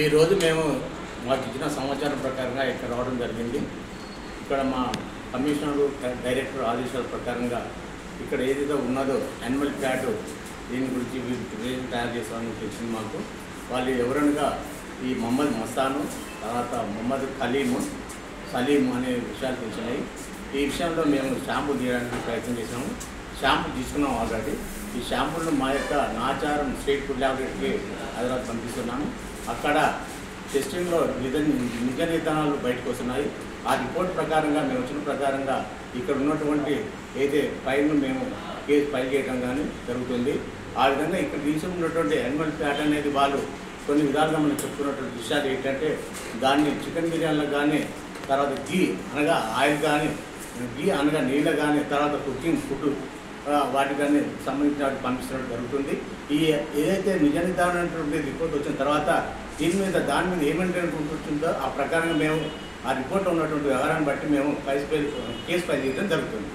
ఈరోజు మేము మాకు ఇచ్చిన సమాచారం ప్రకారంగా ఇక్కడ రావడం జరిగింది. ఇక్కడ మా కమిషనర్ డైరెక్టర్ ఆదేశాల ప్రకారంగా ఇక్కడ ఏదైతే ఉన్నదో యానిమల్ ఫ్యాట్ దీని గురించి వీళ్ళు తయారు చేస్తామని తెలిసింది మాకు. వాళ్ళు ఎవరనగా ఈ మొహమ్మద్ మస్తాను, తర్వాత మొహమ్మద్ సలీం అనే విషయాలు తెలిసినాయి. ఈ విషయంలో మేము షాంపూ తీయడానికి ప్రయత్నం చేసాము. షాంపూ తీసుకున్నాం ఆల్రెడీ. ఈ షాంపూలను మా యొక్క నాచారం స్టేట్ ఫుడ్ ల్యాబొరేటరీకి హైదరాబాద్ పంపిస్తున్నాము. అక్కడ టెస్టింగ్లో నిజ నిదానాలు బయటకు వస్తున్నాయి. ఆ రిపోర్ట్ ప్రకారంగా మేము వచ్చిన ప్రకారంగా ఇక్కడ ఉన్నటువంటి ఏదైతే ఫైల్ను మేము కేసు ఫైల్ చేయడం కానీ జరుగుతుంది. ఆ విధంగా ఇక్కడ తీసుకున్నటువంటి యానిమల్ ఫ్యాట్ అనేది వాళ్ళు కొన్ని విధాలుగా మనం చెప్పుకున్నటువంటి విషయాలు ఏంటంటే దాన్ని చికెన్ బిర్యానీలో కానీ, తర్వాత గీ అనగా ఆయిల్ కానీ, గీ అనగా నీళ్ళు కానీ, తర్వాత కుకింగ్ ఫుడ్ వాటికి కానీ సంబంధించిన వాటికి పంపించడం జరుగుతుంది. ఈ ఏదైతే నిజ నిర్ధారణటువంటి రిపోర్ట్ వచ్చిన తర్వాత దాని మీద ఏమంటే వచ్చిందో ఆ ప్రకారంగా మేము ఆ రిపోర్ట్లో ఉన్నటువంటి వ్యవహారాన్ని బట్టి మేము కేసు ఫైల్ చేయడం జరుగుతుంది.